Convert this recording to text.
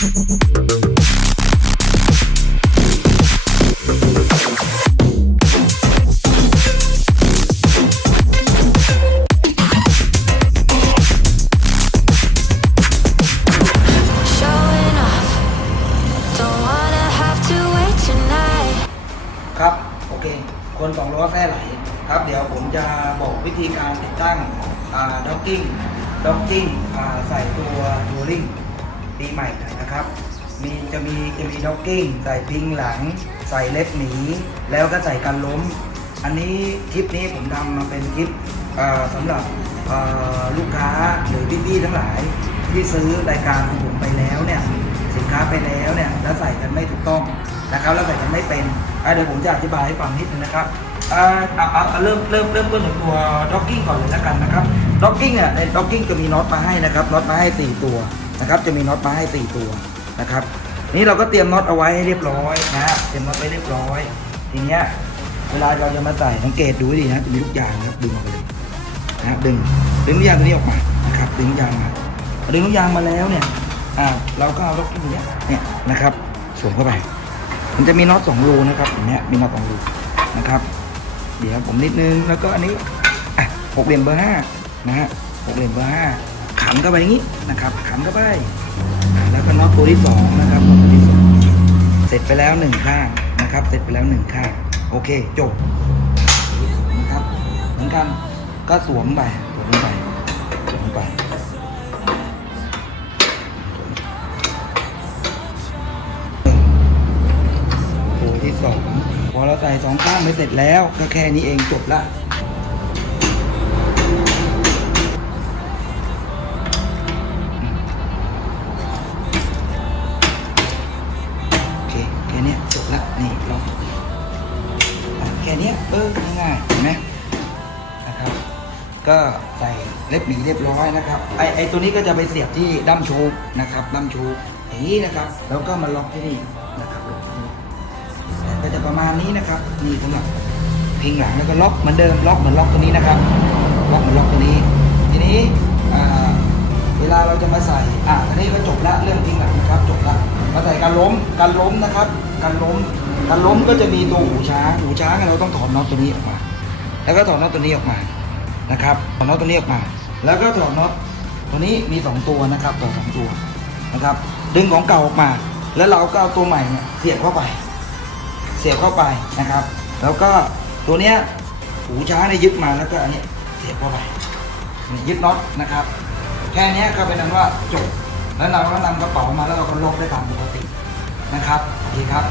ครับ โอเค คนสองล้อแท้ไหลครับ เดี๋ยวผมจะบอกวิธีการติดตั้งด็อกกิ้งด็อกกิ้งใส่ตัวดูริง ปีใหม่นะครับ มีจะมีจะมีด็อกกิ้งใส่พิงหลัง ใส่เล็บหมีแล้วก็ใส่กันล้ม อันนี้คลิปนี้ผมทำมาเป็นคลิปสำหรับลูกค้าหรือพี่ๆทั้งหลาย ที่ซื้อรายการของผมไปแล้วเนี่ยสินค้าไปแล้วเนี่ยแล้วใส่กันไม่ถูกต้องนะครับแล้วใส่กันไม่เป็นเดี๋ยวผมจะอธิบายให้ฟังนิดนึงนะครับ เอาเอาเริ่มเริ่มเริ่มต้นจากตัวด็อกกิ้งก่อนเลยแล้วกันนะครับด็อกกิ้งอะในด็อกกิ้งจะมีน็อตมาให้นะครับน็อตมาให้ 4 ตัวนะครับจะมีน็อตมาให้ 4 ตัวนะครับนี่เราก็เตรียมน็อตเอาไว้ให้เรียบร้อยนะเตรียมน็อตไว้เรียบร้อย ทีเนี้ยเวลาเราจะมาใส่สังเกตดูดีนะจะมีลูกยางนะครับดึงออกไปเลยนะครับดึงดึงลูกยางตัวนี้ออกมานะครับดึงลูกยางมาดึงลูกยางมาแล้วเนี่ยอ่าเราก็เอาล็อกกิ้งเนี้ยเนี่ยนะครับสวมเข้าไป มันจะมีน็อตสองรูนะครับอย่างเนี้ยมีน็อตสองรูนะครับ เดี๋ยวผมนิดนึงแล้วก็อันนี้อะหกเหลี่ยมเบอร์ห้านะฮะหกเหลี่ยมเบอร์ห้าขันเข้าไปอย่างนี้นะครับขันเข้าไปแล้วก็น็อตตัวที่สองนะครับน็อตตัวที่สองเสร็จไปแล้วหนึ่งข้างนะครับ เสร็จไปแล้วหนึ่งข้างโอเคจบนะครับเหมือนกันก็สวมไปสวมไปสวมไปตัวที่สอง พอเราใส่สองข้างไปเสร็จแล้ว ก็แค่นี้เองจบละโอเคแค่นี้จบละนี่ลองอะแค่นี้เออง่ายๆเห็นไหมนะครับก็ใส่เล็บหมีเรียบร้อยนะครับไอไอตัวนี้ก็จะไปเสียบที่ดั้มโชกนะครับดั้มโชกอย่างนี้นะครับ แล้วก็มาล็อกที่นี่ จะประมาณนี้นะครับ นี่สำหรับพิงหลังแล้วก็ล็อกเหมือนเดิมล็อกเหมือนล็อกตัวนี้นะครับล็อกเหมือนล็อกตัวนี้ ทีนี้เวลาเราจะมาใส่อะอันนี้ก็จบละเรื่องพิงหลังนะครับจบละมาใส่การล้มการล้มนะครับการล้มการล้มก็จะมีตัวหูช้างหูช้างเราต้องถอดน็อตตัวนี้ออกมา แล้วก็ถอดน็อตตัวนี้ออกมานะครับถอดน็อตตัวนี้ออกมา แล้วก็ถอดน็อตตัวนี้มีสองตัวนะครับต่อสองตัวนะครับดึงของเก่าออกมา แล้วเราก็เอาตัวใหม่เนี่ยเสียบเข้าไป เสียบเข้าไปนะครับ แล้วก็ตัวเนี้ยหูช้างเนี่ยยึดมาแล้วก็อันนี้เสียบเข้าไปนี่ยึดน็อตนะครับ แค่นี้ก็เป็นนั้นว่าจบแล้วเราก็นำกระเป๋ามาแล้วเราก็ล็อกได้ตามปกตินะครับโอเคครับ